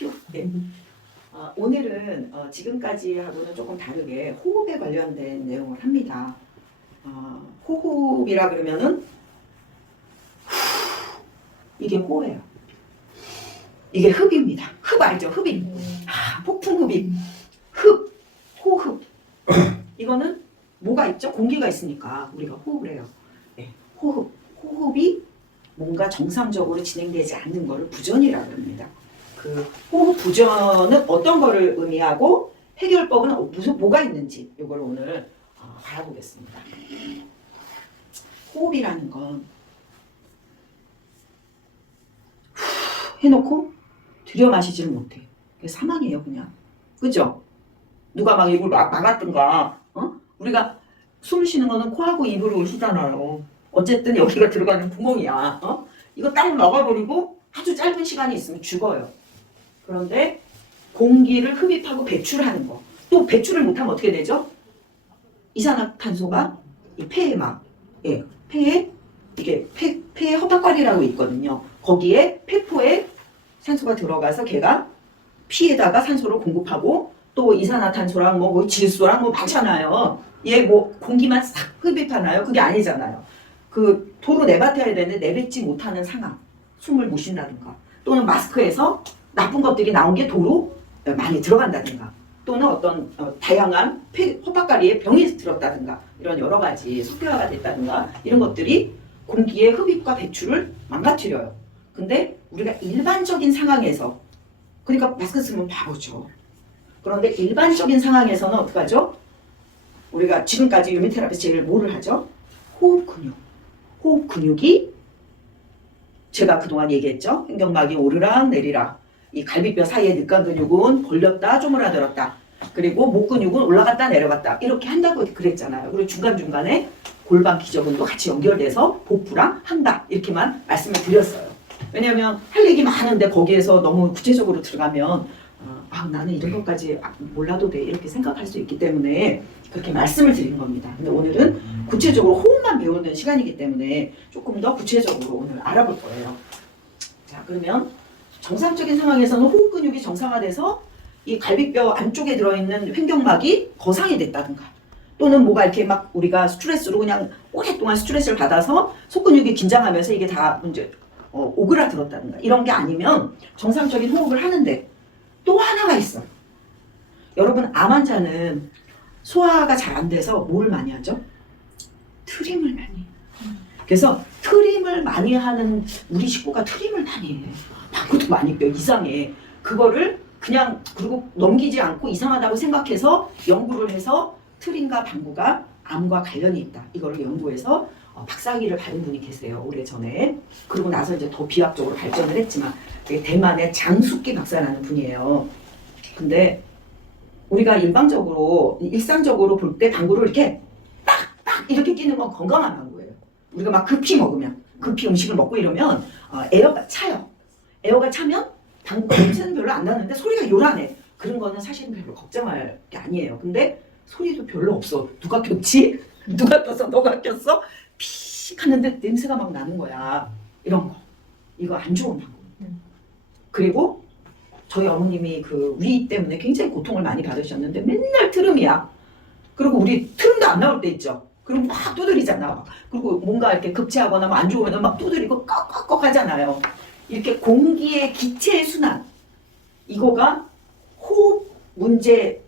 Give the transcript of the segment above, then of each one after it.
휴. 네. 오늘은 지금까지 하고는 조금 다르게 호흡에 관련된 내용을 합니다. 호흡이라 그러면은 이게 호예요. 이게 흡입니다. 흡 알죠? 흡입. 폭풍 흡입. 흡, 호흡. 이거는 뭐가 있죠? 공기가 있으니까 우리가 호흡을 해요. 네, 호흡. 호흡이 뭔가 정상적으로 진행되지 않는 것을 부전이라고 합니다. 그 호흡 부전은 어떤 거를 의미하고 해결법은 무슨 뭐가 있는지 이걸 오늘 알아보겠습니다. 호흡이라는 건 해놓고 들여 마시지를 못해. 그게 사망이에요, 그냥. 그죠? 누가 막 입을 막았든가, 우리가 숨 쉬는 거는 코하고 입으로 쉬잖아요. 어쨌든 여기가 들어가는 구멍이야. 이거 딱 막아버리고 아주 짧은 시간이 있으면 죽어요. 그런데 공기를 흡입하고 배출하는 거. 또 배출을 못하면 어떻게 되죠? 이산화탄소가 이 폐에 폐에 이게 폐의 허박관이라고 있거든요. 거기에 폐포에 산소가 들어가서 걔가 피에다가 산소를 공급하고 또 이산화탄소랑 뭐 질소랑 뭐 많잖아요. 얘 뭐 공기만 싹 흡입하나요? 그게 아니잖아요. 그 도로 내뱉어야 되는데 내뱉지 못하는 상황, 숨을 못 쉰다든가 또는 마스크에서 나쁜 것들이 나온 게 도로 많이 들어간다든가 또는 어떤 다양한 헛박가리에 병이 들었다든가 이런 여러 가지 석회화가 됐다든가 이런 것들이 공기의 흡입과 배출을 망가뜨려요. 근데 우리가 일반적인 상황에서 그러니까 마스크 쓰면 바보죠. 그런데 일반적인 상황에서는 어떡하죠? 우리가 지금까지 유미테라피에서 제일 뭐를 하죠? 호흡 근육. 호흡 근육이 제가 그동안 얘기했죠. 횡격막이 오르락 내리락. 이 갈비뼈 사이의 늑간 근육은 벌렸다 쪼무라들었다. 그리고 목 근육은 올라갔다 내려갔다. 이렇게 한다고 그랬잖아요. 그리고 중간중간에 골반 기저근도 같이 연결돼서 복부랑 한다. 이렇게만 말씀을 드렸어요. 왜냐하면 할 얘기 많은데 거기에서 너무 구체적으로 들어가면 나는 이런 것까지 몰라도 돼 이렇게 생각할 수 있기 때문에 그렇게 말씀을 드린 겁니다. 근데 오늘은 구체적으로 호흡만 배우는 시간이기 때문에 조금 더 구체적으로 오늘 알아볼 거예요. 자, 그러면 정상적인 상황에서는 호흡 근육이 정상화돼서 이 갈비뼈 안쪽에 들어있는 횡격막이 거상이 됐다든가 또는 뭐가 이렇게 막 우리가 스트레스로 그냥 오랫동안 스트레스를 받아서 속근육이 긴장하면서 이게 다 이제 오그라들었다든가 이런 게 아니면 정상적인 호흡을 하는데 또 하나가 있어. 여러분 암 환자는 소화가 잘 안 돼서 뭘 많이 하죠? 트림을 많이 해요. 그래서 트림을 많이 하는 우리 식구가 트림을 많이 해. 방구도 많이 껴. 이상해. 그거를 그냥 그리고 넘기지 않고 이상하다고 생각해서 연구를 해서 트림과 방구가 암과 관련이 있다. 이거를 연구해서 박사학위를 받은 분이 계세요. 오래전에. 그리고 나서 이제 더 비약적으로 발전을 했지만 대만의 장숙기 박사라는 분이에요. 근데 우리가 일상적으로 볼 때 방구를 이렇게 딱 이렇게 끼는 건 건강한 방구예요. 우리가 막 급히 음식을 먹고 이러면 에어가 차요. 에어가 차면 방구가 냄새는 별로 안 나는데 소리가 요란해. 그런 거는 사실은 별로 걱정할 게 아니에요. 근데 소리도 별로 없어. 누가 꼈지? 누가 꼈어? 너가 꼈어? 피식 하는데 냄새가 막 나는 거야. 이런 거. 이거 안 좋은 방구. 그리고 저희 어머님이 그 위 때문에 굉장히 고통을 많이 받으셨는데 맨날 트름이야. 그리고 우리 트름도 안 나올 때 있죠. 그럼 막 두드리잖아. 그리고 뭔가 이렇게 급체하거나 안 좋으면 막 두드리고 꺽꺽꺽 하잖아요. 이렇게 공기의 기체의 순환. 이거가 호흡 문제.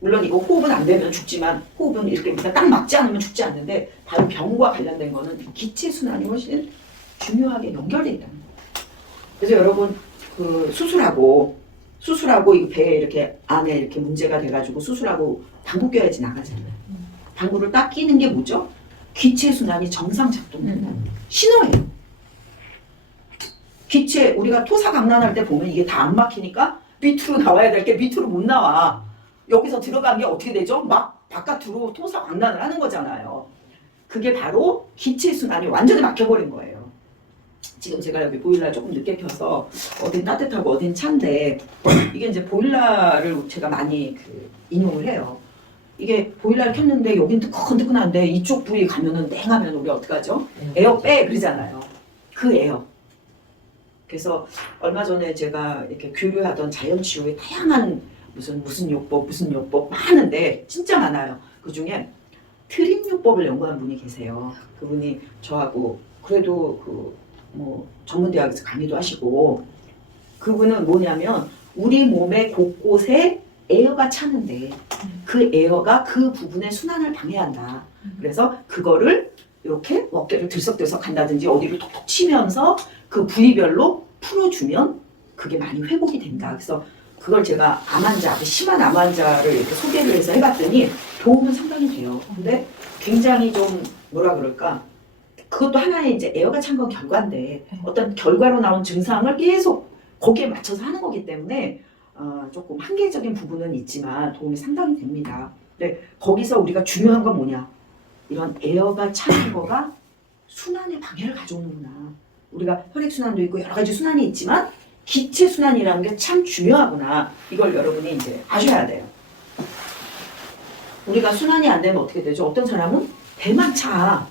물론 이거 호흡은 안 되면 죽지만 호흡은 이렇게 딱 막지 않으면 죽지 않는데 바로 병과 관련된 거는 기체 순환이 훨씬 중요하게 연결되어 있다는 거예요. 그래서 여러분 그 수술하고 이 배에 이렇게 안에 이렇게 문제가 돼가지고 수술하고 방구 껴야지 나가잖아요. 방구를 딱 끼는 게 뭐죠? 기체 순환이 정상 작동된다는 신호예요. 기체 우리가 토사강난할 때 보면 이게 다 안 막히니까 밑으로 나와야 될 게 밑으로 못 나와. 여기서 들어간 게 어떻게 되죠? 막 바깥으로 토사강난을 하는 거잖아요. 그게 바로 기체 순환이 완전히 막혀버린 거예요. 지금 제가 여기 보일러 조금 늦게 켜서 어딘 따뜻하고 어딘 찬데 이게 이제 보일러를 제가 많이 인용을 해요. 이게 보일러를 켰는데 여긴 뜨끈뜨끈한데 이쪽 부위 가면은 냉하면 우리 어떡하죠? 에어 빼 그러잖아요. 그 에어 그래서 얼마 전에 제가 이렇게 교류하던 자연치유의 다양한 무슨 요법 많은데 진짜 많아요. 그 중에 트림요법을 연구한 분이 계세요. 그분이 저하고 그래도 뭐 전문대학에서 강의도 하시고, 그분은 뭐냐면 우리 몸의 곳곳에 에어가 차는데 그 에어가 그 부분의 순환을 방해한다. 그래서 그거를 이렇게 어깨를 들썩들썩 한다든지 어디를 톡톡 치면서 그 부위별로 풀어주면 그게 많이 회복이 된다. 그래서 그걸 제가 암 환자, 심한 암 환자를 이렇게 소개를 해서 해봤더니 도움은 상당히 돼요. 근데 굉장히 좀 뭐라 그럴까, 그것도 하나의 이제 에어가 찬 건 결과인데 어떤 결과로 나온 증상을 계속 거기에 맞춰서 하는 거기 때문에 조금 한계적인 부분은 있지만 도움이 상당히 됩니다. 근데 거기서 우리가 중요한 건 뭐냐, 이런 에어가 차는 거가 순환에 방해를 가져오는구나. 우리가 혈액순환도 있고 여러 가지 순환이 있지만 기체 순환이라는 게 참 중요하구나. 이걸 여러분이 이제 아셔야 돼요. 우리가 순환이 안 되면 어떻게 되죠? 어떤 사람은 배만 차.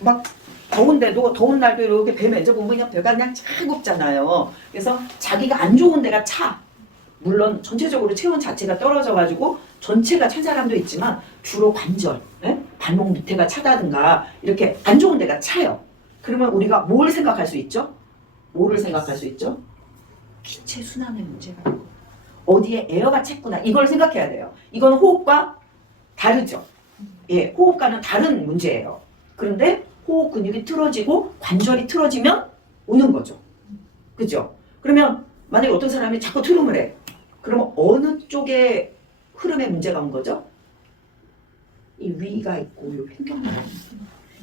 막 더운데도, 더운 날도 이렇게 배 만져보면 그냥 배가 그냥 차갑잖아요. 그래서 자기가 안 좋은 데가 차. 물론 전체적으로 체온 자체가 떨어져가지고 전체가 찬 사람도 있지만 주로 관절, 발목 밑에가 차다든가 이렇게 안 좋은 데가 차요. 그러면 우리가 뭘 생각할 수 있죠? 뭐를 생각할 수 있죠? 기체 순환의 문제가 있고 어디에 에어가 찼구나, 이걸 생각해야 돼요. 이건 호흡과 다르죠. 예, 호흡과는 다른 문제예요. 그런데 호흡 근육이 틀어지고 관절이 틀어지면 오는 거죠. 그죠? 그러면 만약에 어떤 사람이 자꾸 트름을 해. 그러면 어느 쪽에 흐름에 문제가 온 거죠? 이 위가 있고 이 횡격막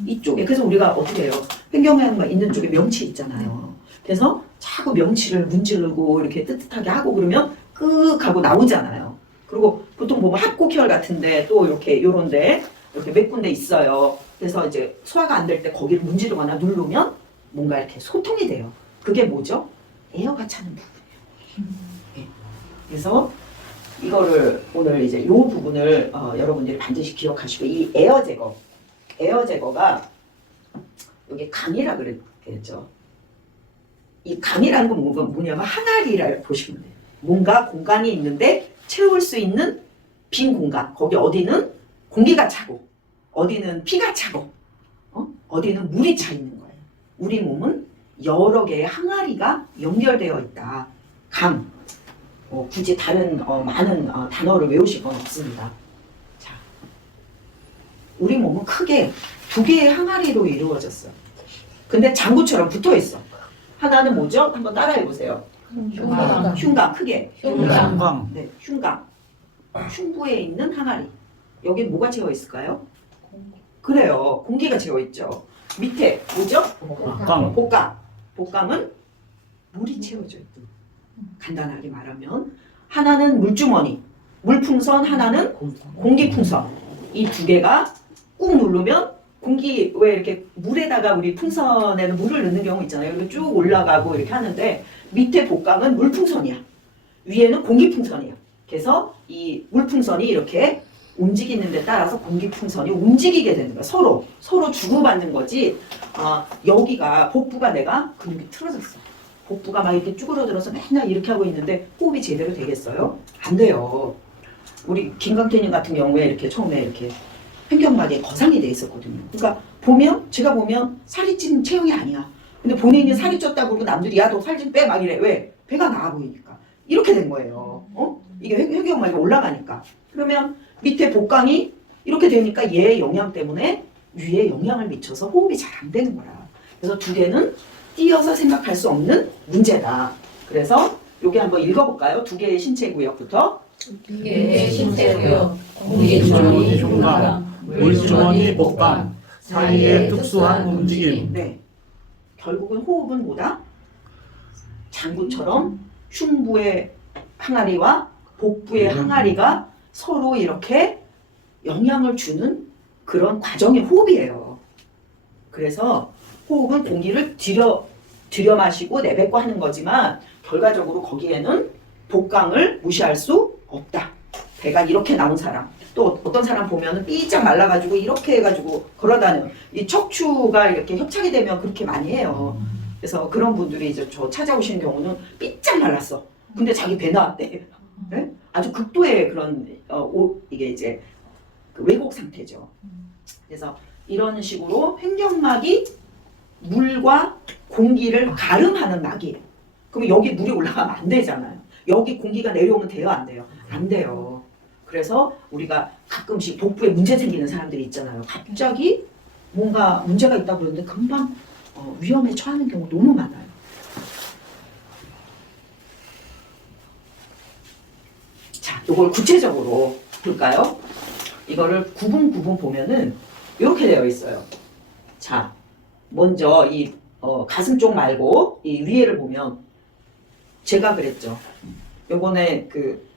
이쪽에. 그래서 우리가 어떻게 해요? 횡격막 있는 쪽에 명치 있잖아요. 그래서 자꾸 명치를 문지르고 이렇게 뜨뜻하게 하고 그러면 끄 하고 나오잖아요. 그리고 보통 보면 합곡혈 같은데 또 이렇게 요런데 이렇게 몇 군데 있어요. 그래서 이제 소화가 안 될 때 거기를 문지르거나 누르면 뭔가 이렇게 소통이 돼요. 그게 뭐죠? 에어가 차는 부분이에요. 네. 그래서 이거를 오늘 이제 요 부분을 여러분들이 반드시 기억하시고, 이 에어 제거가 여기 강이라 그랬죠. 이 강이라는 건 뭐냐면 항아리를 보시면 돼요. 뭔가 공간이 있는데 채울 수 있는 빈 공간. 거기 어디는 공기가 차고 어디는 피가 차고 어디는 물이 차 있는 거예요. 우리 몸은 여러 개의 항아리가 연결되어 있다. 강. 굳이 다른 많은 단어를 외우실 건 없습니다. 자, 우리 몸은 크게 두 개의 항아리로 이루어졌어요. 근데 장구처럼 붙어 있어. 하나는 뭐죠? 한번 따라해 보세요. 흉곽. 크게. 흉곽. 네, 흉곽. 흉부에 있는 항아리. 여기 뭐가 채워 있을까요? 그래요. 공기가 채워 있죠. 밑에 뭐죠? 복강. 은 물이 채워져 있고. 간단하게 말하면 하나는 물주머니, 물풍선, 하나는 공기풍선. 이 두 개가 꾹 누르면 공기, 왜 이렇게 물에다가 우리 풍선에는 물을 넣는 경우 있잖아요. 이렇게 쭉 올라가고 이렇게 하는데 밑에 복강은 물풍선이야. 위에는 공기풍선이야. 그래서 이 물풍선이 이렇게 움직이는 데 따라서 공기풍선이 움직이게 되는 거야. 서로 주고받는 거지. 여기가 복부가 내가 근육이 틀어졌어. 복부가 막 이렇게 쭈그러들어서 맨날 이렇게 하고 있는데 호흡이 제대로 되겠어요? 안 돼요. 우리 김광태님 같은 경우에 이렇게 처음에 이렇게 횡격막에 거상이 돼 있었거든요. 그러니까 제가 보면 살이 찐 체형이 아니야. 근데 본인이 살이 쪘다고 그러고 남들이 야 너 살 좀 빼 막 이래. 왜? 배가 나아 보이니까. 이렇게 된 거예요. 이게 횡격막이 올라가니까. 그러면 밑에 복강이 이렇게 되니까 얘의 영향 때문에 위에 영향을 미쳐서 호흡이 잘 안 되는 거야. 그래서 두 개는 띄어서 생각할 수 없는 문제다. 그래서 요게 한번 읽어볼까요? 두 개의 신체 구역부터. 두 개의 신체 구역, 공기주머니 흉곽, 물주머니 복강, 사이의 특수한 움직임. 네. 결국은 호흡은 뭐다? 장구처럼 흉부의 항아리와 복부의 항아리가 서로 이렇게 영향을 주는 그런 과정의 호흡이에요. 그래서 호흡은 공기를 들여 마시고 내뱉고 하는 거지만 결과적으로 거기에는 복강을 무시할 수 없다. 배가 이렇게 나온 사람, 또 어떤 사람 보면은 삐짝 말라가지고 이렇게 해가지고 걸어다녀. 이 척추가 이렇게 협착이 되면 그렇게 많이 해요. 그래서 그런 분들이 이제 저 찾아오시는 경우는 삐짝 말랐어. 근데 자기 배 나왔대. 네? 아주 극도의 그런 이게 이제 그 왜곡 상태죠. 그래서 이런 식으로 횡격막이 물과 공기를 가름하는 막이에요. 그럼 여기 물이 올라가면 안 되잖아요. 여기 공기가 내려오면 돼요, 안 돼요? 안 돼요. 그래서 우리가 가끔씩 복부에 문제 생기는 사람들이 있잖아요. 갑자기 뭔가 문제가 있다고 그러는데 금방 위험에 처하는 경우 너무 많아요. 자, 이걸 구체적으로 볼까요? 이거를 구분 보면은 이렇게 되어 있어요. 자, 먼저 이 가슴 쪽 말고 이 위에를 보면 제가 그랬죠. 요번에 그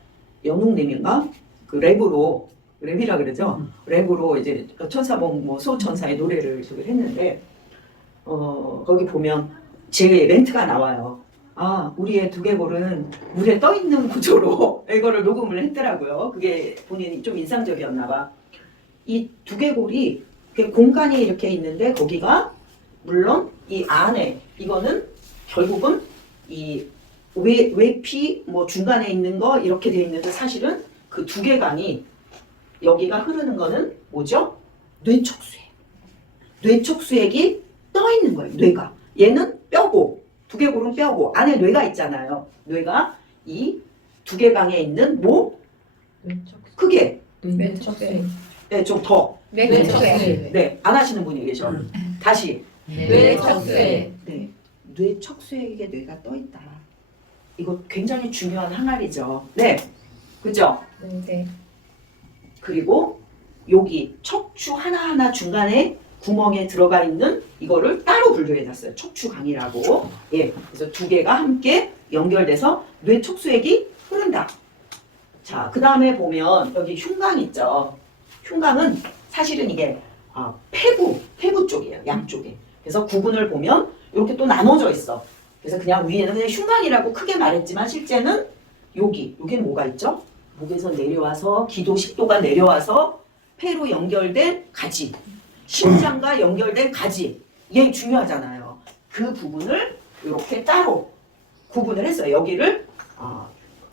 연웅님인가 그 랩이라 그러죠. 랩으로 이제 천사봉 뭐 소천사의 노래를 저기 했는데 거기 보면 제 멘트가 나와요. 아, 우리의 두개골은 물에 떠 있는 구조로 이거를 녹음을 했더라고요. 그게 본인이 좀 인상적이었나 봐. 이 두개골이 공간이 이렇게 있는데 거기가 물론 이 안에 이거는 결국은 이 외피 뭐 중간에 있는 거 이렇게 돼 있는데 사실은 그 두개강이 여기가 흐르는 거는 뭐죠? 뇌척수액. 뇌척수액이 떠 있는 거예요. 뇌가. 얘는 뼈고 두개골은 뼈고 안에 뇌가 있잖아요. 뇌가 이 두개강에 있는 뭐? 크게. 뇌척수액. 네, 좀 더. 뇌척수액. 네, 안 하시는 분이 계셔. 다시. 뇌척수액. 네, 뇌척수액에 뇌가 떠 있다. 이거 굉장히 중요한 항아리죠. 네, 그죠? 네. 그리고 여기 척추 하나하나 중간에 구멍에 들어가 있는 이거를 따로 분류해놨어요. 척추강이라고. 예, 그래서 두 개가 함께 연결돼서 뇌척수액이 흐른다. 자, 그 다음에 보면 여기 흉강 있죠. 흉강은 사실은 이게 폐부 쪽이에요. 양쪽에. 그래서 구분을 보면 이렇게 또 나눠져 있어. 그래서 그냥 위에는 그냥 흉강이라고 크게 말했지만 실제는 여기는 뭐가 있죠? 목에서 내려와서 기도 식도가 내려와서 폐로 연결된 가지, 심장과 연결된 가지, 얘 중요하잖아요. 그 부분을 이렇게 따로 구분을 했어요. 여기를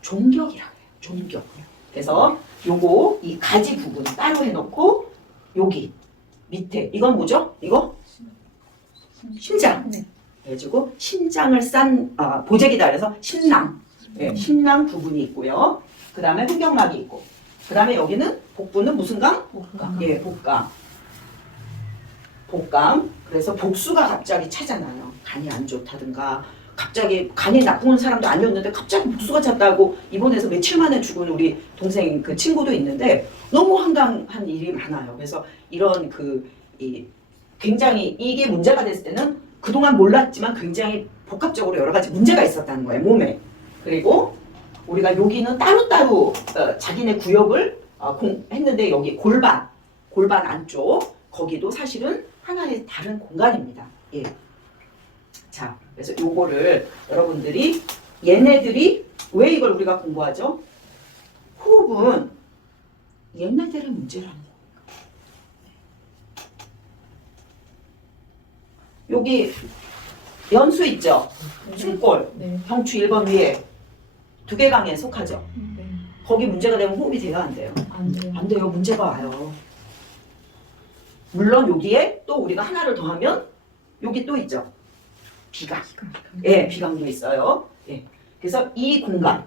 종격이라고 해요. 종격. 그래서 요거 이 가지 부분 따로 해놓고 여기 밑에 이건 뭐죠? 이거 심장. 그래가지고 심장을 싼 보재기다 그래서 심낭. 네, 심낭 부분이 있고요. 그 다음에 횡격막이 있고. 그 다음에 여기는 복부는 무슨 강? 복강. 예, 복강. 복강. 그래서 복수가 갑자기 차잖아요. 간이 안 좋다든가. 갑자기 간이 나쁜 사람도 아니었는데 갑자기 복수가 찼다고 입원해서 며칠 만에 죽은 우리 동생 그 친구도 있는데 너무 황당한 일이 많아요. 그래서 이런 굉장히 이게 문제가 됐을 때는 그동안 몰랐지만 굉장히 복합적으로 여러 가지 문제가 있었다는 거예요. 몸에. 그리고 우리가 여기는 따로따로 자기네 구역을 했는데 여기 골반 안쪽 거기도 사실은 하나의 다른 공간입니다. 예. 자, 그래서 요거를 여러분들이 얘네들이 왜 이걸 우리가 공부하죠? 호흡은 얘네들의 문제라는 거예요. 여기 연수 있죠? 숨골, 네. 경추 1번 위에 두개강에 속하죠? 네. 거기 문제가 되면 호흡이 돼요, 안 돼요? 안 돼요. 안 돼요. 문제가 와요. 물론 여기에 또 우리가 하나를 더하면 여기 또 있죠. 비강. 예, 비강도 있어요. 예. 그래서 이 공간,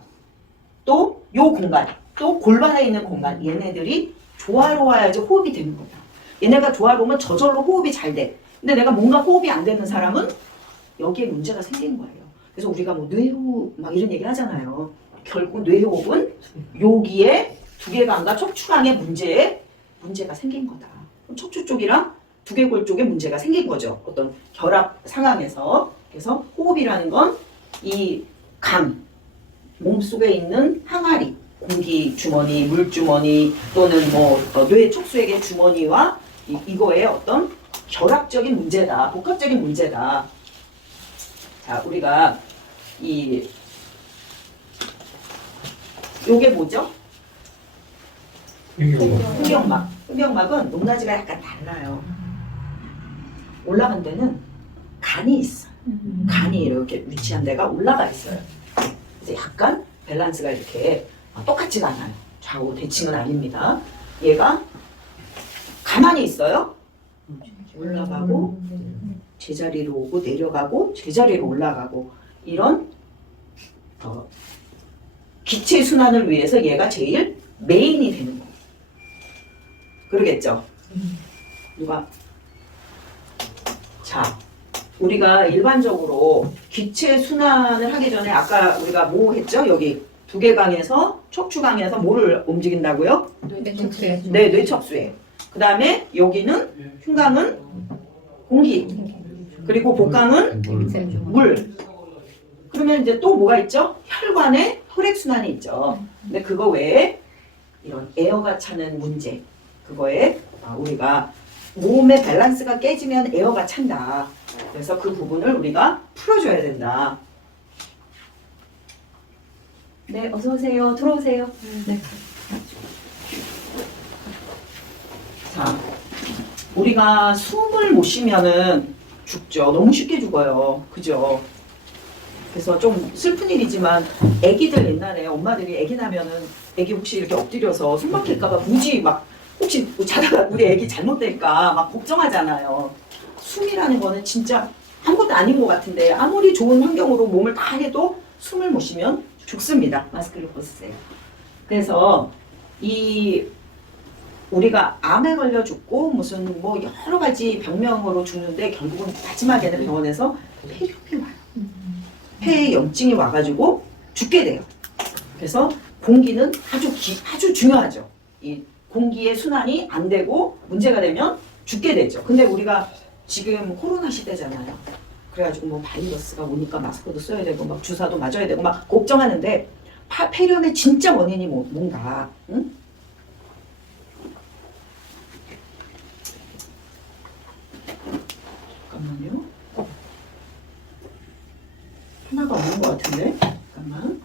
또 요 공간, 또 골반에 있는 공간, 얘네들이 조화로워야지 호흡이 되는 거다. 얘네가 조화로우면 저절로 호흡이 잘 돼. 근데 내가 뭔가 호흡이 안 되는 사람은 여기에 문제가 생긴 거예요. 그래서 우리가 뭐 뇌호흡 막 이런 얘기 하잖아요. 결국 뇌호흡은 여기에 두개강과 척추강의 문제가 생긴 거다. 그럼 척추 쪽이랑 두개골 쪽에 문제가 생긴 거죠. 어떤 결합 상황에서. 그래서 호흡이라는 건 이 강, 몸속에 있는 항아리, 공기 주머니, 물 주머니 또는 뭐 뇌 척수액의 주머니와 이거의 어떤 결합적인 문제다. 복합적인 문제다. 자, 우리가 요게 뭐죠? 횡격막. 횡격막은 높낮이가 약간 달라요. 올라간 데는 간이 있어요. 가만히 이렇게 위치한 데가 올라가 있어요. 그래서 약간 밸런스가 이렇게 똑같지가 않아요. 좌우 대칭은 아닙니다. 얘가 가만히 있어요. 올라가고 제자리로 오고 내려가고 제자리로 올라가고 이런 기체 순환을 위해서 얘가 제일 메인이 되는 거예요. 그러겠죠? 누가? 자, 우리가 일반적으로 기체 순환을 하기 전에 아까 우리가 뭐 했죠? 여기 두개강에서 척추강에서 뭐를 움직인다고요? 뇌척수에. 네, 뇌척수에. 그 다음에 여기는 흉강은 공기, 그리고 복강은 물. 그러면 이제 또 뭐가 있죠? 혈관에 혈액순환이 있죠. 근데 그거 외에 이런 에어가 차는 문제, 그거에 우리가 몸의 밸런스가 깨지면 에어가 찬다. 그래서 그 부분을 우리가 풀어줘야 된다. 네, 어서 오세요. 들어오세요. 네. 자, 우리가 숨을 못 쉬면은 죽죠. 너무 쉽게 죽어요. 그죠? 그래서 좀 슬픈 일이지만 애기들 옛날에 엄마들이 애기 나면은 애기 혹시 이렇게 엎드려서 숨 막힐까봐 무지 막 혹시 자다가 우리 애기 잘못될까 막 걱정하잖아요. 숨이라는 거는 진짜 아무것도 아닌 것 같은데 아무리 좋은 환경으로 몸을 다 해도 숨을 못 쉬면 죽습니다. 마스크를 벗으세요. 그래서 이 우리가 암에 걸려 죽고 무슨 뭐 여러 가지 병명으로 죽는데 결국은 마지막에는 병원에서 폐렴이 와요. 폐에 염증이 와가지고 죽게 돼요. 그래서 공기는 아주 중요하죠. 이 공기의 순환이 안 되고 문제가 되면 죽게 되죠. 근데 우리가 지금 코로나 시대잖아요. 그래가지고 뭐 바이러스가 오니까 마스크도 써야 되고 막 주사도 맞아야 되고 막 걱정하는데 폐렴의 진짜 원인이 뭔가? 응? 잠깐만요. 하나가 없는 것 같은데? 잠깐만.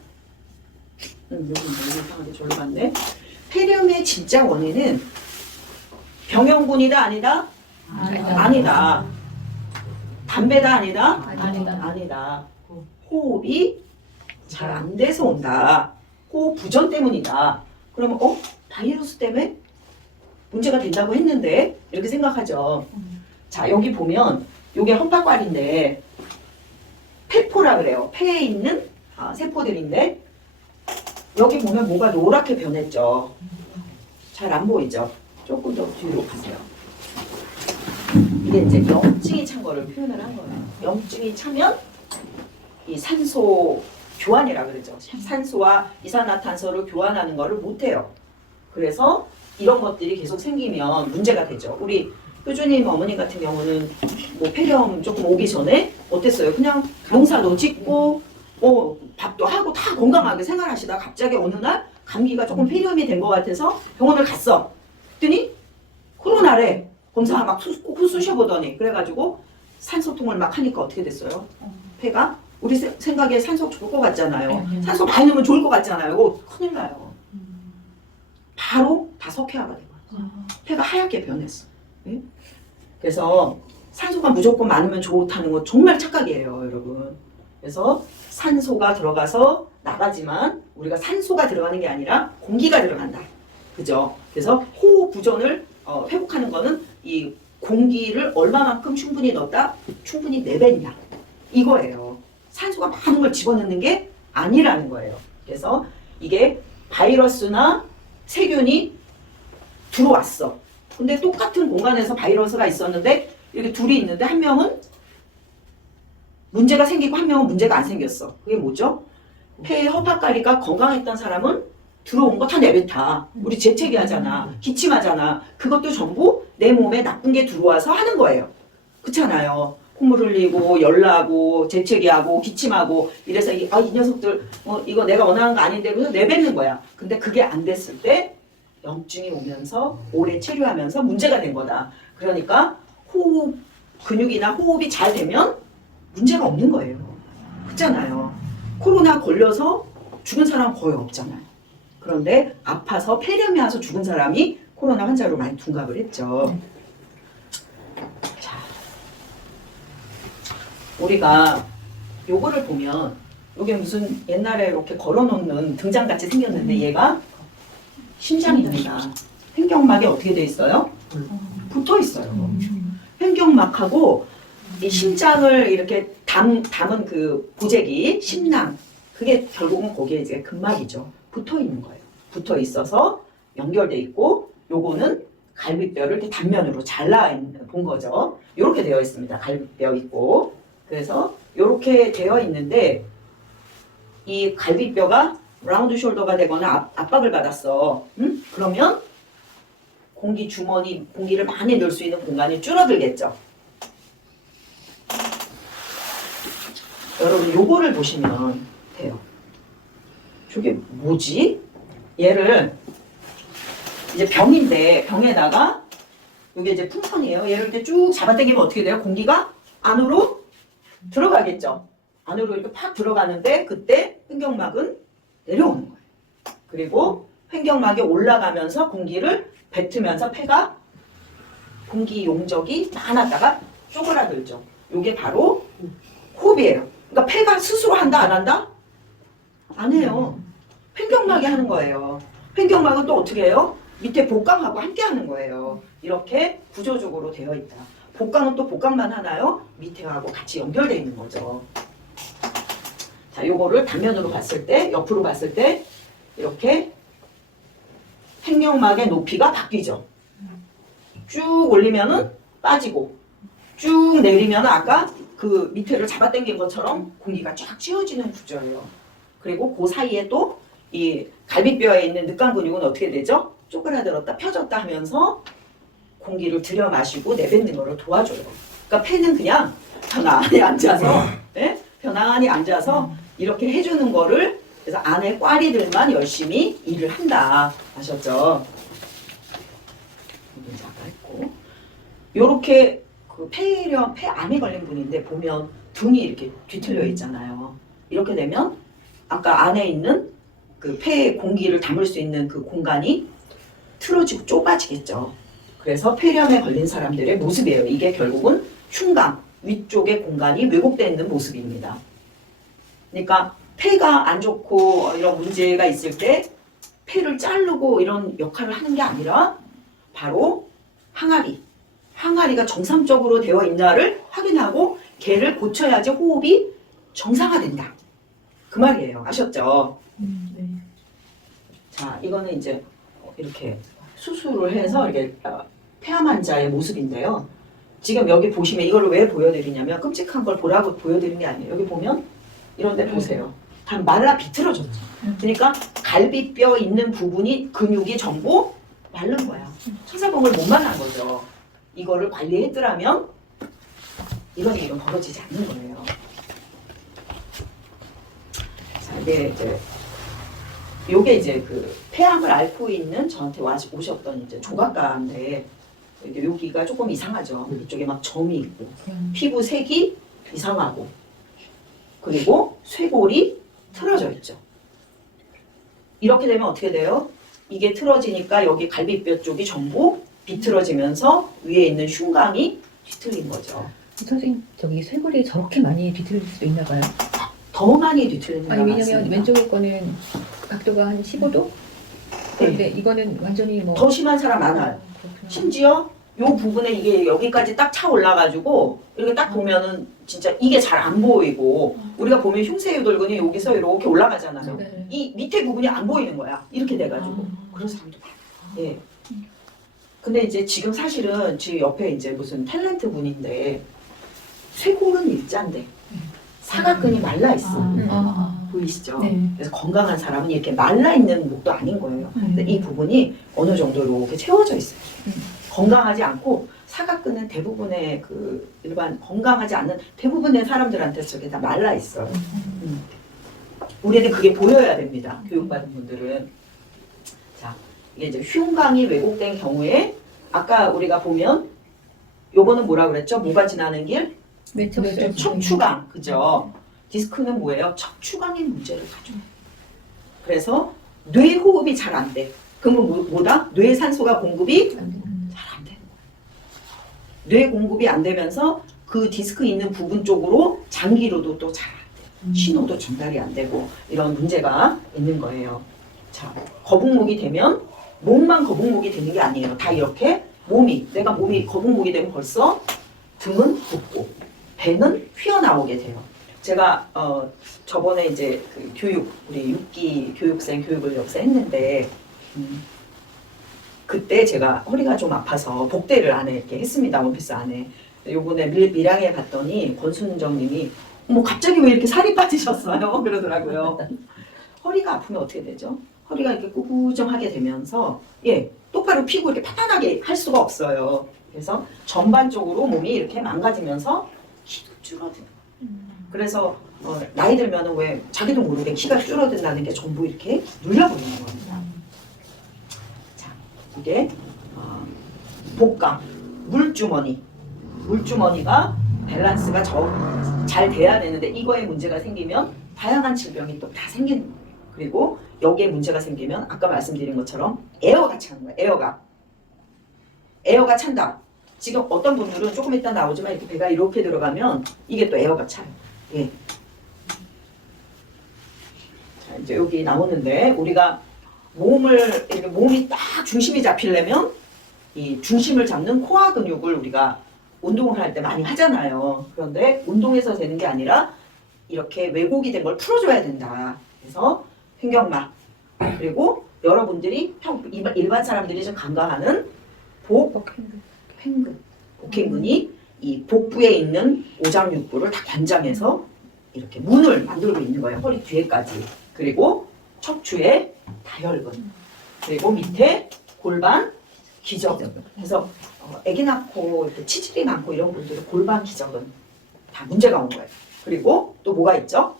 여기 이상하게 절로 갔네. 폐렴의 진짜 원인은 병영군이다 아니다? 아니다. 담배다 아니다? 아니다. 호흡이 잘 안 돼서 온다. 호흡 부전 때문이다. 그러면 바이러스 때문에 문제가 된다고 했는데 이렇게 생각하죠. 자, 여기 보면 이게 헛박관인데 폐포라 그래요. 폐에 있는 세포들인데 여기 보면 뭐가 노랗게 변했죠. 잘 안 보이죠? 조금 더 뒤로 가세요. 이게 이제 염증이 찬 거를 표현을 한 거예요. 염증이 차면 이 산소 교환이라 그러죠. 산소와 이산화탄소를 교환하는 거를 못해요. 그래서 이런 것들이 계속 생기면 문제가 되죠. 우리 효주님 어머니 같은 경우는 뭐 폐렴 조금 오기 전에 어땠어요? 그냥 농사도 짓고 밥도 하고 다 건강하게 생활하시다가 갑자기 어느 날 감기가 조금 폐렴이 된 것 같아서 병원을 갔어. 그랬더니 코로나래. 검사 막 꼭 쑤셔보더니 그래가지고 산소통을 막 하니까 어떻게 됐어요? 폐가 우리 생각에 산소 좋을 것 같잖아요. 산소 많이 넣으면 좋을 것 같잖아요. 이거 큰일 나요. 바로 다 석회화가 돼요. 폐가 하얗게 변했어. 네? 그래서 산소가 무조건 많으면 좋다는 건 정말 착각이에요, 여러분. 그래서 산소가 들어가서 나가지만 우리가 산소가 들어가는 게 아니라 공기가 들어간다. 그죠? 그래서 호흡 부전을 회복하는 거는 이 공기를 얼마만큼 충분히 넣었다? 충분히 내뱉냐. 이거예요. 산소가 많은 걸 집어넣는 게 아니라는 거예요. 그래서 이게 바이러스나 세균이 들어왔어. 근데 똑같은 공간에서 바이러스가 있었는데 이렇게 둘이 있는데 한 명은 문제가 생기고 한 명은 문제가 안 생겼어. 그게 뭐죠? 폐의 허파가리가 건강했던 사람은 들어온 거 다 내뱉다. 우리 재채기 하잖아. 기침하잖아. 그것도 전부 내 몸에 나쁜 게 들어와서 하는 거예요. 그렇잖아요. 콧물 흘리고 열나고 재채기하고 기침하고 이래서 이 녀석들 이거 내가 원하는 거 아닌데 그래서 내뱉는 거야. 근데 그게 안 됐을 때 염증이 오면서 오래 체류하면서 문제가 된 거다. 그러니까 호흡 근육이나 호흡이 잘 되면 문제가 없는 거예요. 그렇잖아요. 코로나 걸려서 죽은 사람 거의 없잖아요. 그런데 아파서 폐렴이 와서 죽은 사람이 코로나 환자로 많이 둔갑을 했죠. 자, 우리가 요거를 보면 요게 무슨 옛날에 이렇게 걸어놓는 등장같이 생겼는데 얘가 심장입니다. 횡격막이 어떻게 돼 있어요? 붙어 있어요. 횡격막하고 이 심장을 이렇게 담은 그 보재기, 심낭, 그게 결국은 거기에 이제 근막이죠. 붙어 있는 거예요. 붙어 있어서 연결돼 있고, 요거는 갈비뼈를 이렇게 단면으로 본 거죠. 이렇게 되어 있습니다. 갈비뼈 있고. 그래서 이렇게 되어 있는데, 이 갈비뼈가 라운드 숄더가 되거나 압박을 받았어. 그러면 공기 주머니, 공기를 많이 넣을 수 있는 공간이 줄어들겠죠. 여러분 요거를 보시면 돼요. 저게 뭐지? 얘를 이제 병인데 병에다가 이게 이제 풍선이에요. 얘를 이렇게 쭉 잡아당기면 어떻게 돼요? 공기가 안으로 들어가겠죠. 안으로 이렇게 팍 들어가는데 그때 횡격막은 내려오는 거예요. 그리고 횡격막이 올라가면서 공기를 뱉으면서 폐가 공기 용적이 많았다가 쪼그라들죠. 이게 바로 호흡이에요. 그러니까 폐가 스스로 한다 안 한다? 안 해요. 횡격막이 하는 거예요. 횡격막은 또 어떻게 해요? 밑에 복강하고 함께 하는 거예요. 이렇게 구조적으로 되어 있다. 복강은 또 복강만 하나요? 밑에하고 같이 연결되어 있는 거죠. 자, 요거를 단면으로 봤을 때, 옆으로 봤을 때 이렇게 횡격막의 높이가 바뀌죠. 쭉 올리면은 빠지고 쭉 내리면 아까 그 밑에를 잡아당긴 것처럼 공기가 쫙 쥐어지는 구조예요. 그리고 그 사이에 또 이 갈비뼈에 있는 늑간 근육은 어떻게 되죠? 쪼그라들었다 펴졌다 하면서 공기를 들여 마시고 내뱉는 거를 도와줘요. 그러니까 폐는 그냥 편안히 앉아서 편안히 앉아서 이렇게 해주는 거를, 그래서 안에 꽈리들만 열심히 일을 한다. 아셨죠? 이건 아까 했고, 요렇게 그 폐암에 걸린 분인데 보면 등이 이렇게 뒤틀려 있잖아요. 이렇게 되면 아까 안에 있는 그 폐에 공기를 담을 수 있는 그 공간이 틀어지고 좁아지겠죠. 그래서 폐렴에 걸린 사람들의 모습이에요. 이게 결국은 흉곽 위쪽의 공간이 왜곡되어 있는 모습입니다. 그러니까 폐가 안 좋고 이런 문제가 있을 때 폐를 자르고 이런 역할을 하는 게 아니라 바로 항아리가 정상적으로 되어 있나를 확인하고 걔를 고쳐야지 호흡이 정상화된다. 그 말이에요. 아셨죠? 네. 자, 이거는 이제 이렇게 수술을 해서 이렇게 폐암 환자의 모습인데요. 지금 여기 보시면 이걸 왜 보여드리냐면 끔찍한 걸 보라고 보여드리는 게 아니에요. 여기 보면 이런 데 보세요. 다 말라 비틀어졌죠. 그러니까 갈비뼈 있는 부분이 근육이 전부 마른 거야. 천사봉을 못 만난 거죠. 이거를 관리했더라면 이런 일은 벌어지지 않는 거예요. 자, 이제 요게 이제 그 폐암을 앓고 있는 저한테 오셨던 이제 조각가인데 여기가 조금 이상하죠. 이쪽에 막 점이 있고 피부 색이 이상하고 그리고 쇄골이 틀어져 있죠. 이렇게 되면 어떻게 돼요? 이게 틀어지니까 여기 갈비뼈 쪽이 전부 비틀어지면서 위에 있는 흉곽이 뒤틀린 거죠. 선생님 저기 쇄골이 저렇게 많이 뒤틀릴 수도 있나 봐요. 더 많이 뒤틀리는 게 아니 왜냐면 많습니다. 왼쪽 거는 각도가 한 15도? 그런데 이거는 완전히 뭐 더 심한 사람 많아요. 그렇구나. 심지어 요 부분에 이게 여기까지 딱 차 올라가지고 이렇게 딱 보면은 진짜 이게 잘 안 보이고 우리가 보면 흉쇄유돌근이 여기서 이렇게 올라가잖아요. 네. 이 밑에 부분이 안 보이는 거야. 이렇게 돼가지고 그런 사람도 많아요. 예. 근데 이제 지금 사실은 지금 옆에 이제 무슨 탤런트 분인데 쇄골은 일자인데 사각근이 말라 있어. 보이시죠? 네. 그래서 건강한 사람은 이렇게 말라 있는 목도 아닌 거예요. 근데 이 부분이 어느 정도 이렇게 채워져 있어요. 건강하지 않고 사각근은 대부분의 그 일반 건강하지 않는 대부분의 사람들한테 저게 다 말라 있어요. 우리는 그게 보여야 됩니다. 교육받은 분들은. 자, 이게 이제 흉곽이 왜곡된 경우에 아까 우리가 보면 요거는 뭐라 그랬죠? 뭐가 지나는 길? 척추. 척추강, 그죠? 디스크는 뭐예요? 척추강의 문제를 가져요. 그래서 뇌 호흡이 잘 안 돼. 그러면 뭐다? 뇌 산소가 공급이 잘 안 되는 거예요. 뇌 공급이 안 되면서 그 디스크 있는 부분 쪽으로 장기로도 또 잘 안 돼요. 신호도 전달이 안 되고 이런 문제가 있는 거예요. 자, 거북목이 되면 몸만 거북목이 되는 게 아니에요. 다 이렇게 내가 몸이 거북목이 되면 벌써 등은 붓고 배는 휘어나오게 돼요. 제가 저번에 이제 그 우리 6기 교육생 교육을 여기서 했는데 그때 제가 허리가 좀 아파서 복대를 안에 이렇게 했습니다. 원피스 안에. 요번에 밀양에 갔더니 권순정님이 뭐 갑자기 왜 이렇게 살이 빠지셨어요? 그러더라고요. 허리가 아프면 어떻게 되죠? 허리가 이렇게 꾸꾸정하게 되면서 똑바로 피고 이렇게 탄탄하게 할 수가 없어요. 그래서 전반적으로 몸이 이렇게 망가지면서 키도 줄어들어요. 그래서 나이 들면은 왜 자기도 모르게 키가 줄어든다는 게 전부 이렇게 눌려버리는 겁니다. 자, 이게 복강, 물주머니가 밸런스가 잘 돼야 되는데 이거에 문제가 생기면 다양한 질병이 또 다 생기는 거예요. 그리고 여기에 문제가 생기면 아까 말씀드린 것처럼 에어가 차는 거예요. 에어가 찬다. 지금 어떤 분들은 조금 이따 나오지만 이렇게 배가 이렇게 들어가면 이게 또 에어가 차요. 예. 자, 이제 여기 나오는데 우리가 몸이 딱 중심이 잡히려면 이 중심을 잡는 코어 근육을 우리가 운동을 할 때 많이 하잖아요. 그런데 운동에서 되는 게 아니라 이렇게 왜곡이 된 걸 풀어줘야 된다. 그래서 횡격막 그리고 여러분들이 일반 사람들이 좀 간과하는 복행근이 이 복부에 있는 오장육부를 다 관장해서 이렇게 문을 만들고 있는 거예요. 허리 뒤에까지. 그리고 척추에 다혈근. 그리고 밑에 골반 기저근. 그래서 아기 낳고 이렇게 치질이 많고 이런 분들은 골반 기저근 다 문제가 온 거예요. 그리고 또 뭐가 있죠?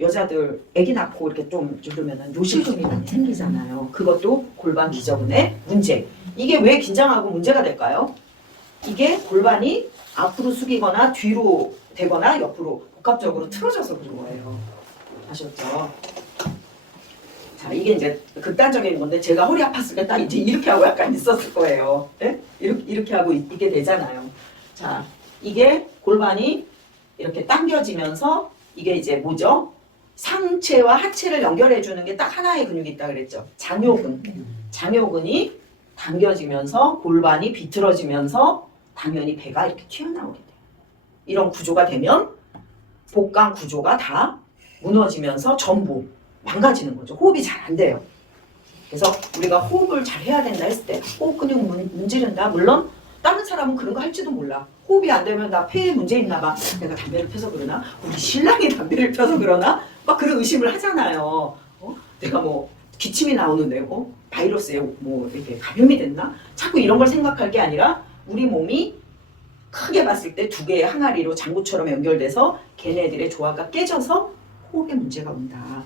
여자들 아기 낳고 이렇게 좀 이러면은 요실금이 많이 생기잖아요. 그것도 골반 기저근의 문제. 이게 왜 긴장하고 문제가 될까요? 이게 골반이 앞으로 숙이거나 뒤로 되거나 옆으로 복합적으로 틀어져서 그런 거예요. 아셨죠? 자, 이게 이제 극단적인 건데 제가 허리 아팠을 때 딱 이제 이렇게 하고 약간 있었을 거예요. 네? 이렇게 하고 있게 되잖아요. 자, 이게 골반이 이렇게 당겨지면서 이게 이제 뭐죠? 상체와 하체를 연결해 주는 게 딱 하나의 근육이 있다 그랬죠. 장요근. 장요근이 당겨지면서 골반이 비틀어지면서 당연히 배가 이렇게 튀어나오게 돼요. 이런 구조가 되면 복강 구조가 다 무너지면서 전부 망가지는 거죠. 호흡이 잘 안 돼요. 그래서 우리가 호흡을 잘 해야 된다 했을 때 호흡 근육 문지른다. 물론 다른 사람은 그런 거 할지도 몰라. 호흡이 안 되면 나 폐에 문제 있나 봐. 내가 담배를 펴서 그러나? 우리 신랑이 담배를 펴서 그러나? 막 그런 의심을 하잖아요. 내가 뭐 기침이 나오는데 바이러스에 뭐 이렇게 감염이 됐나? 자꾸 이런 걸 생각할 게 아니라 우리 몸이 크게 봤을 때 두 개의 항아리로 장구처럼 연결돼서 걔네들의 조화가 깨져서 호흡에 문제가 온다.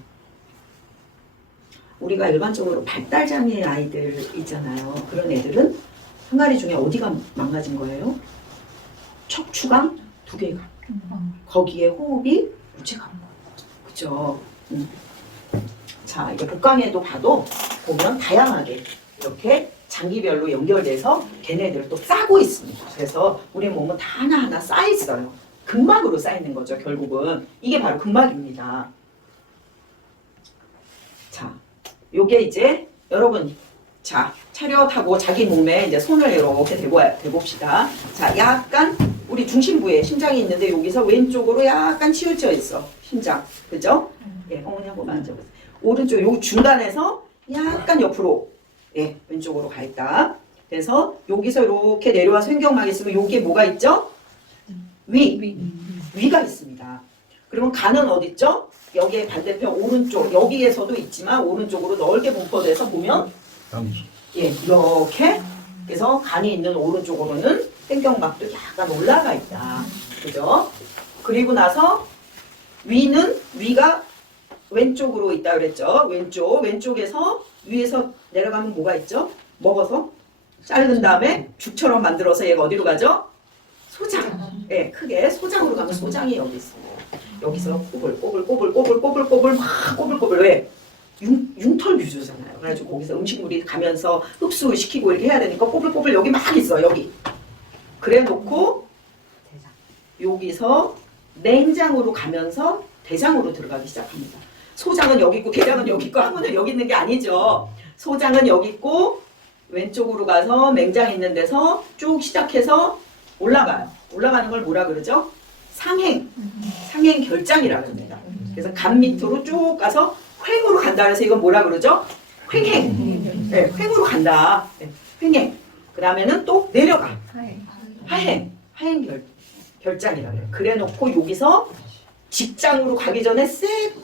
우리가 일반적으로 발달장애 아이들 있잖아요. 그런 애들은 항아리 중에 어디가 망가진 거예요? 척추강 두 개가. 거기에 호흡이 문제가 온 거예요. 그죠? 자, 이게 복강에도 봐도 보면 다양하게 이렇게 장기별로 연결돼서 걔네들을 또 싸고 있습니다. 그래서 우리 몸은 다 하나하나 쌓여 있어요. 근막으로 쌓이는 거죠, 결국은. 이게 바로 근막입니다. 자, 요게 이제 여러분, 자, 차렷하고 자기 몸에 이제 손을 이렇게 대봅시다. 자, 약간 우리 중심부에 심장이 있는데 여기서 왼쪽으로 약간 치우쳐 있어. 심장. 그죠? 예, 어머니 한번 만져보세요. 오른쪽 요 중간에서 약간 옆으로 왼쪽으로 가 있다. 그래서 여기서 이렇게 내려와서 횡격막이 있으면 여기에 뭐가 있죠? 위가 있습니다. 그러면 간은 어디 있죠? 여기에 반대편 오른쪽 여기에서도 있지만 오른쪽으로 넓게 분포돼서 보면 이렇게 그래서 간이 있는 오른쪽으로는 횡격막도 약간 올라가 있다. 그죠? 그리고 나서 위가 왼쪽으로 있다 그랬죠. 왼쪽에서 위에서 내려가면 뭐가 있죠? 먹어서 자른 다음에 죽처럼 만들어서 얘가 어디로 가죠? 소장. 크게 소장으로 가면 소장이 여기 있어요. 여기서 꼬불꼬불 막 꼬불꼬불 왜? 융털 유조잖아요. 그래가지고 거기서 음식물이 가면서 흡수시키고 이렇게 해야 되니까 꼬불꼬불 여기 막 있어. 여기. 그래 놓고 여기서 냉장으로 가면서 대장으로 들어가기 시작합니다. 소장은 여기 있고 대장은 여기 있고 항문은 여기 있는 게 아니죠. 소장은 여기 있고 왼쪽으로 가서 맹장 있는 데서 쭉 시작해서 올라가요. 올라가는 걸 뭐라 그러죠? 상행 결장이라고 합니다. 그래서 간 밑으로 쭉 가서 횡으로 간다 그래서 이건 뭐라 그러죠? 횡행. 네, 횡으로 간다. 네, 횡행. 그 다음에는 또 내려가. 하행 결장이라고 해요. 그래 놓고 여기서 직장으로 가기 전에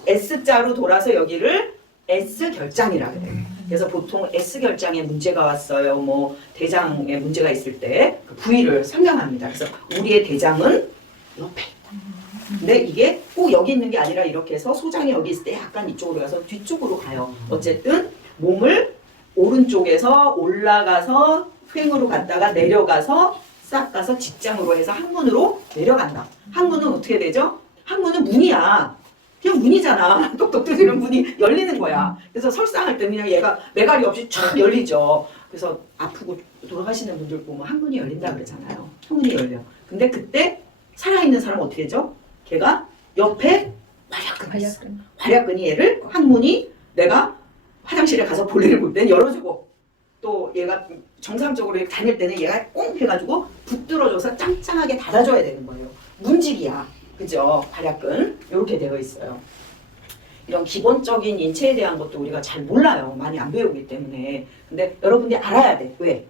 S자로 돌아서 여기를 S결장이라고 해요. 그래서 보통 S결장에 문제가 왔어요. 뭐 대장에 문제가 있을 때 그 부위를 설명합니다. 그래서 우리의 대장은 옆에 있다. 근데 이게 꼭 여기 있는 게 아니라 이렇게 해서 소장이 여기 있을 때 약간 이쪽으로 가서 뒤쪽으로 가요. 어쨌든 몸을 오른쪽에서 올라가서 횡으로 갔다가 내려가서 싹 가서 직장으로 해서 항문으로 내려간다. 항문은 어떻게 되죠? 항문은 문이야. 그냥 문이잖아. 똑똑 두드리는 문이 열리는 거야. 그래서 설상할 때 그냥 얘가 매갈이 없이 쫙 열리죠. 그래서 아프고 돌아가시는 분들 보면 항문이 열린다 그러잖아요. 항문이 열려. 근데 그때 살아있는 사람은 어떻게 되죠? 걔가 옆에 활약근이 있어. 활약근이 얘를 항문이 내가 화장실에 가서 볼일을 볼 때는 열어주고 또 얘가 정상적으로 다닐 때는 얘가 꽁 해가지고 붙들어줘서 짱짱하게 닫아줘야 되는 거예요. 문직이야. 그죠? 활약근 이렇게 되어 있어요. 이런 기본적인 인체에 대한 것도 우리가 잘 몰라요. 많이 안 배우기 때문에. 근데 여러분들이 알아야 돼. 왜?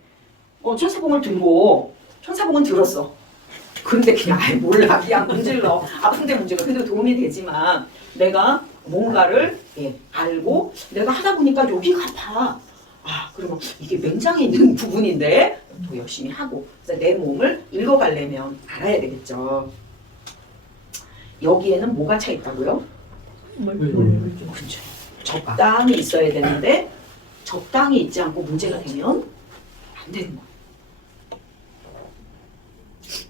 천사봉을 들고 천사봉은 들었어. 근데 그냥 아예 몰라. 그냥 문질러. 아픈데 문질러. 근데 도움이 되지만 내가 뭔가를 알고 내가 하다 보니까 여기가 아파. 아, 그러면 이게 맹장에 있는 부분인데 더 열심히 하고 그래서 내 몸을 읽어가려면 알아야 되겠죠. 여기에는 뭐가 차 있다고요? 그렇죠. 적당히 있어야 되는데 적당히 있지 않고 문제가 되면 안 되는 거예요.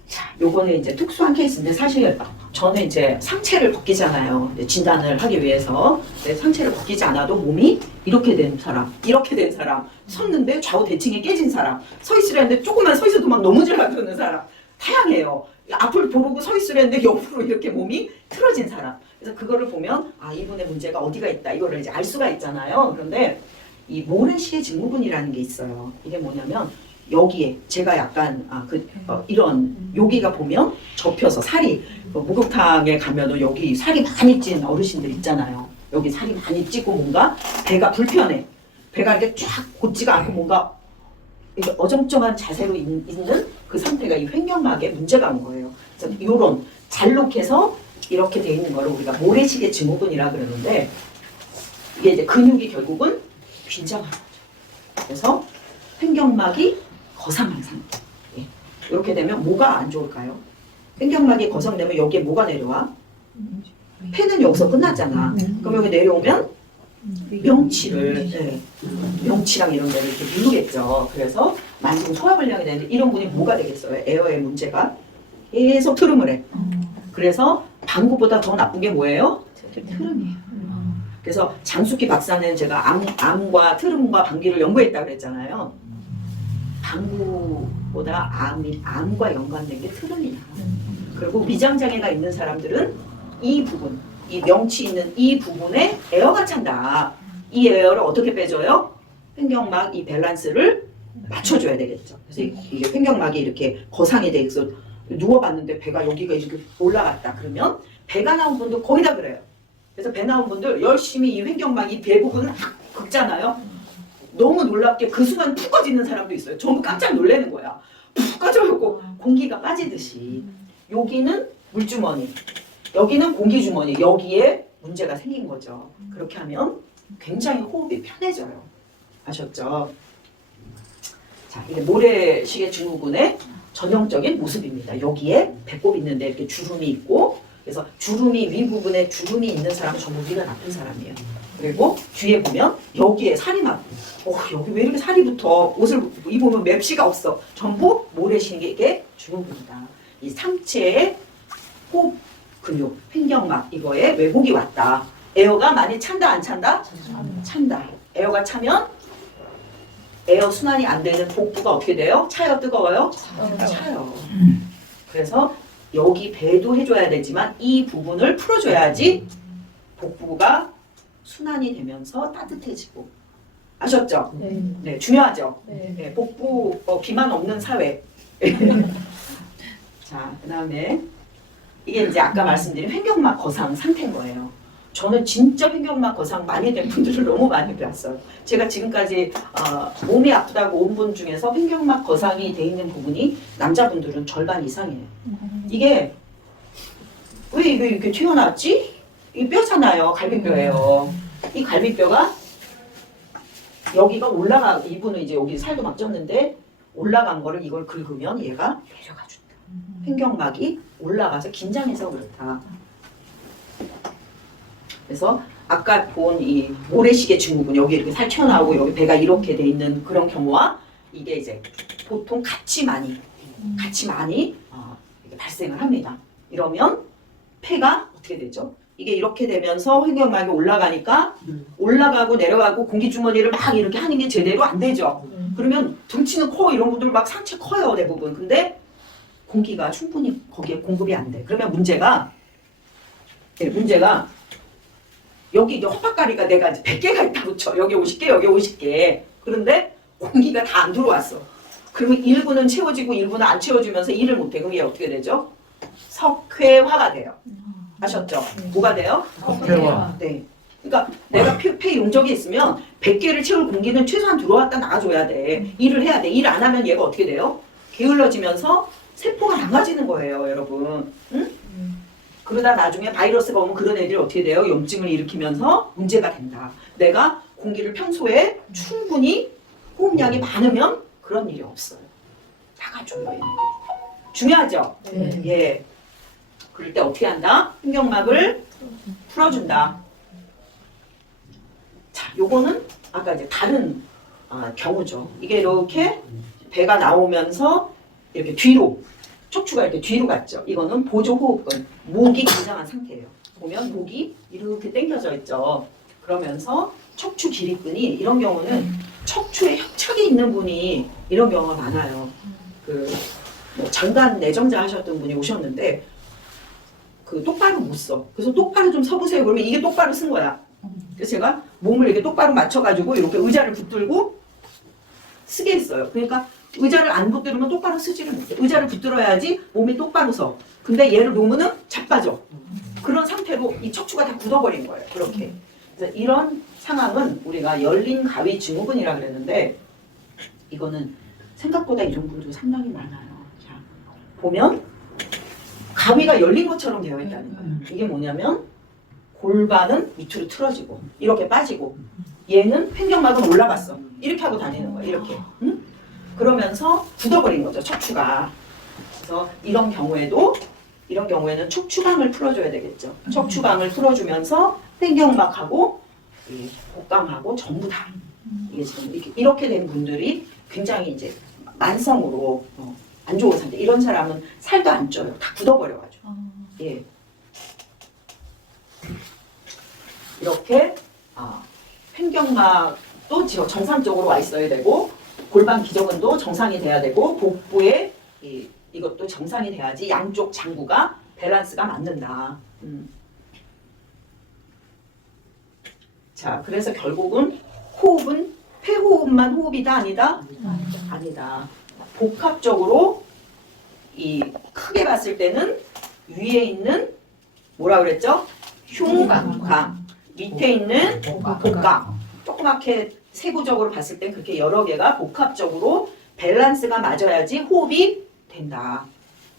자, 요거는 이제 특수한 케이스인데 사실 저는 이제 상체를 벗기잖아요. 진단을 하기 위해서. 상체를 벗기지 않아도 몸이 이렇게 된 사람, 이렇게 된 사람, 섰는데 좌우 대칭이 깨진 사람, 서 있으려는데 조금만 서 있어도 막 넘어지려는 사람, 다양해요. 앞을 보고 서 있으려는데 옆으로 이렇게 몸이 틀어진 사람. 그래서 그거를 보면 아 이분의 문제가 어디가 있다 이거를 이제 알 수가 있잖아요. 그런데 이 모래시계 증후군이라는 게 있어요. 이게 뭐냐면 여기에 제가 약간 이런 여기가 보면 접혀서 살이 목욕탕에 가면은 여기 살이 많이 찐 어르신들 있잖아요. 여기 살이 많이 찌고 뭔가 배가 불편해. 배가 이렇게 쫙 곧지가 않고 뭔가 이게 어정쩡한 자세로 있는 그 상태가 이 횡격막에 문제가 온 거예요. 그래서 이런 잘록해서 이렇게 돼 있는 거를 우리가 모래시계 증후군이라 그러는데 이게 이제 근육이 결국은 빈장하는 거죠. 그래서 횡격막이 거상한 상태. 이렇게 되면 뭐가 안 좋을까요? 횡격막이 거상되면 여기에 뭐가 내려와? 폐는 여기서 끝났잖아. 그럼 여기 내려오면 명치를 명치랑 이런 데를 이렇게 누르겠죠. 그래서 만성 소화불량이 되는데 이런 분이 뭐가 되겠어요? 에어의 문제가 계속 트름을 해. 그래서 방구보다 더 나쁜 게 뭐예요? 트름이에요. 그래서 장숙기 박사는 제가 암과 트름과 방귀를 연구했다고 그랬잖아요. 방구보다 암과 연관된 게 트름이야. 그리고 위장장애가 있는 사람들은 이 부분, 이 명치 있는 이 부분에 에어가 찬다. 이 에어를 어떻게 빼줘요? 횡격막 이 밸런스를 맞춰줘야 되겠죠. 그래서 이게 횡격막이 이렇게 거상이 돼 있어 누워봤는데 배가 여기가 이렇게 올라갔다 그러면 배가 나온 분도 거의 다 그래요. 그래서 배 나온 분들 열심히 이 횡격막 이 배 부분을 확 긁잖아요. 너무 놀랍게 그 순간 푹 꺼지는 사람도 있어요. 전부 깜짝 놀라는 거야. 푹 꺼져갖고 공기가 빠지듯이. 여기는 물주머니, 여기는 공기주머니, 여기에 문제가 생긴 거죠. 그렇게 하면 굉장히 호흡이 편해져요. 아셨죠? 자, 이게 모래시계 증후군의 전형적인 모습입니다. 여기에 배꼽 있는데 이렇게 주름이 있고, 그래서 주름이 위 부분에 주름이 있는 사람은 전부 위가 나쁜 사람이에요. 그리고 뒤에 보면 여기에 살이 막, 여기 왜 이렇게 살이 붙어? 옷을 입으면 맵시가 없어. 전부 모래시계 증후군이다. 이 상체에 호흡 근육, 횡격막 이거에 왜곡이 왔다. 에어가 많이 찬다 안 찬다? 찬다. 에어가 차면 에어 순환이 안 되는 복부가 어떻게 돼요? 차요 뜨거워요? 차요. 그래서 여기 배도 해줘야 되지만 이 부분을 풀어줘야지 복부가 순환이 되면서 따뜻해지고. 아셨죠? 네. 네, 중요하죠. 네. 네, 복부 비만 없는 사회. 자, 그다음에 이게 이제 아까 말씀드린 횡격막 거상 상태인 거예요. 저는 진짜 횡격막 거상 많이 된 분들을 너무 많이 봤어요. 제가 지금까지 몸이 아프다고 온 분 중에서 횡격막 거상이 돼 있는 부분이 남자분들은 절반 이상이에요. 이게 왜 이게 이렇게 튀어나왔지? 이 뼈잖아요. 갈비뼈예요. 이 갈비뼈가 여기가 올라가, 이분은 이제 여기 살도 막 쪘는데 올라간 거를 이걸 긁으면 얘가 내려가 준다. 횡격막이 올라가서 긴장해서 그렇다. 그래서 아까 본 이 모래시계 증후군, 여기 이렇게 살 튀어나오고 여기 배가 이렇게 돼 있는 그런 경우와 이게 이제 보통 같이 많이 이렇게 발생을 합니다. 이러면 폐가 어떻게 되죠? 이게 이렇게 되면서 횡격막이 올라가니까 올라가고 내려가고 공기주머니를 막 이렇게 하는 게 제대로 안 되죠. 그러면 등치는 커, 이런 분들 막 상체 커요, 대부분. 근데 공기가 충분히 거기에 공급이 안 돼. 그러면 문제가 여기 이제 헛박가리가 내가 이제 100개가 있다고 쳐. 여기 50개, 여기 50개. 그런데 공기가 다 안 들어왔어. 그러면 일부는 채워지고 일부는 안 채워지면서 일을 못해. 그럼 이게 어떻게 되죠? 석회화가 돼요. 아셨죠? 뭐가 돼요? 석회화. 네. 그러니까 내가 폐 용적이 있으면 100개를 채울 공기는 최소한 들어왔다 나가줘야 돼. 일을 해야 돼. 일 안 하면 얘가 어떻게 돼요? 게을러지면서 세포가 망가지는 거예요, 여러분. 응? 그러다 나중에 바이러스가 오면 그런 애들이 어떻게 돼요? 염증을 일으키면서 문제가 된다. 내가 공기를 평소에 충분히 호흡량이 많으면 그런 일이 없어요. 나가줘요, 얘네들. 중요하죠? 네. 예. 그럴 때 어떻게 한다? 횡격막을 풀어준다. 자, 요거는 아까 이제 다른 경우죠. 이게 이렇게 배가 나오면서 이렇게 뒤로, 척추가 이렇게 뒤로 갔죠. 이거는 보조호흡근, 목이 긴장한 상태예요. 보면 목이 이렇게 당겨져 있죠. 그러면서 척추 기립근이, 이런 경우는 척추에 협착이 있는 분이 이런 경우가 많아요. 뭐 장관 내정자 하셨던 분이 오셨는데 똑바로 못 서. 그래서 똑바로 좀 서보세요. 그러면 이게 똑바로 쓴 거야. 그래서 제가 몸을 이렇게 똑바로 맞춰가지고 이렇게 의자를 붙들고 쓰게 했어요. 그러니까 의자를 안 붙들면 똑바로 쓰지를 못해. 의자를 붙들어야지 몸이 똑바로 서. 근데 얘를 놓으면은 자빠져. 그런 상태로 이 척추가 다 굳어버린 거예요. 그렇게. 그래서 이런 상황은 우리가 열린 가위 증후군이라 그랬는데, 이거는 생각보다 이런 분들 상당히 많아요. 자, 보면 가위가 열린 것처럼 되어 있다는 거예요. 이게 뭐냐면 골반은 밑으로 틀어지고 이렇게 빠지고, 얘는 횡격막은 올라갔어. 이렇게 하고 다니는 거예요. 이렇게. 응? 그러면서 굳어버린 거죠, 척추가. 그래서 이런 경우에는 척추강을 풀어줘야 되겠죠. 척추강을 풀어주면서 횡격막하고 복강하고 전부 다, 이게 지금 이렇게 된 분들이 굉장히 이제 만성으로 안 좋은 상태. 이런 사람은 살도 안 쪄요. 다 굳어버려가지고. 예. 이렇게 횡격막도 정상적으로 와 있어야 되고, 골반 기저근도 정상이 돼야 되고, 복부에 이것도 정상이 돼야지 양쪽 장구가 밸런스가 맞는다. 자, 그래서 결국은 호흡은 폐호흡만 호흡이다, 아니다? 아니다. 복합적으로 크게 봤을 때는 위에 있는 뭐라 그랬죠? 흉곽, 밑에 있는 복각. 조그맣게 세부적으로 봤을 땐 그렇게 여러 개가 복합적으로 밸런스가 맞아야지 호흡이 된다.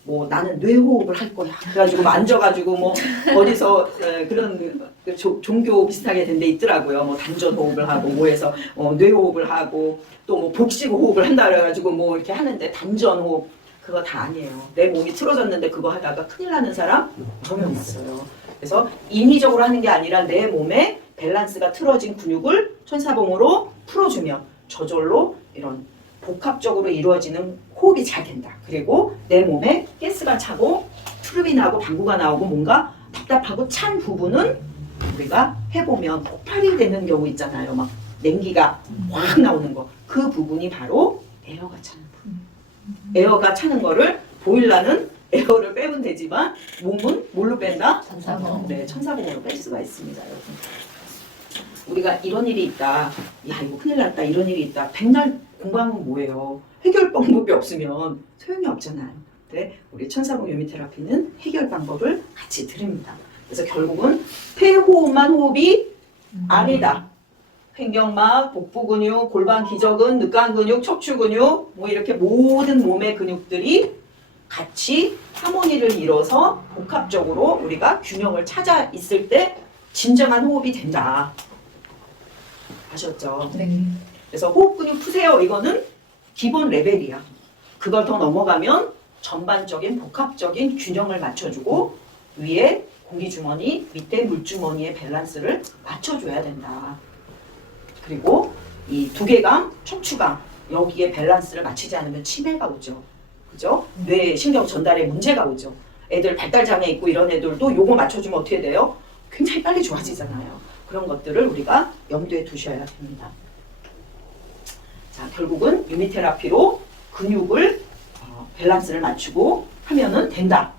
뭐 나는 뇌호흡을 할 거야. 그래가지고 만져가지고 뭐 어디서 그런 종교 비슷하게 된 데 있더라고요. 뭐 단전 호흡을 하고 뭐해서 뇌호흡을 하고 또 뭐 복식 호흡을 한다 그래가지고 뭐 이렇게 하는데, 단전 호흡 그거 다 아니에요. 내 몸이 틀어졌는데 그거 하다가 큰일 나는 사람 전혀 있어요. 그래서 인위적으로 하는 게 아니라 내 몸에 밸런스가 틀어진 근육을 천사봉으로 풀어주면 저절로 이런 복합적으로 이루어지는 호흡이 잘 된다. 그리고 내 몸에 가스가 차고 트름이 나고 방구가 나오고 뭔가 답답하고 찬 부분은 우리가 해보면 폭발이 되는 경우 있잖아요. 막 냉기가 확 나오는 거. 그 부분이 바로 에어가 차는 부분. 에어가 차는 거를 보일러는 에어를 빼면 되지만 몸은 뭘로 뺀다? 천사봉. 네, 천사봉으로 뺄 수가 있습니다, 여러분. 우리가 이런 일이 있다. 야, 이거 큰일 났다. 이런 일이 있다. 백날 공부하면 뭐예요? 해결 방법이 없으면 소용이 없잖아요. 근데 우리 천사봉 유미테라피는 해결 방법을 같이 드립니다. 그래서 결국은 폐호흡만 호흡이 아니다. 횡격막, 복부 근육, 골반 기저근, 늑간 근육, 척추 근육, 뭐 이렇게 모든 몸의 근육들이 같이 하모니를 이뤄서 복합적으로 우리가 균형을 찾아 있을 때 진정한 호흡이 된다. 아셨죠? 네. 그래서 호흡 근육 푸세요. 이거는 기본 레벨이야. 그걸 더 넘어가면 전반적인 복합적인 균형을 맞춰주고 위에 공기주머니, 밑에 물주머니의 밸런스를 맞춰줘야 된다. 그리고 이 두개강, 척추강 여기에 밸런스를 맞추지 않으면 치매가 오죠. 그죠? 뇌 신경 전달에 문제가 오죠. 애들 발달장애 있고 이런 애들도 요거 맞춰주면 어떻게 돼요? 굉장히 빨리 좋아지잖아요. 그런 것들을 우리가 염두에 두셔야 됩니다. 자, 결국은 유미테라피로 근육을 밸런스를 맞추고 하면은 된다.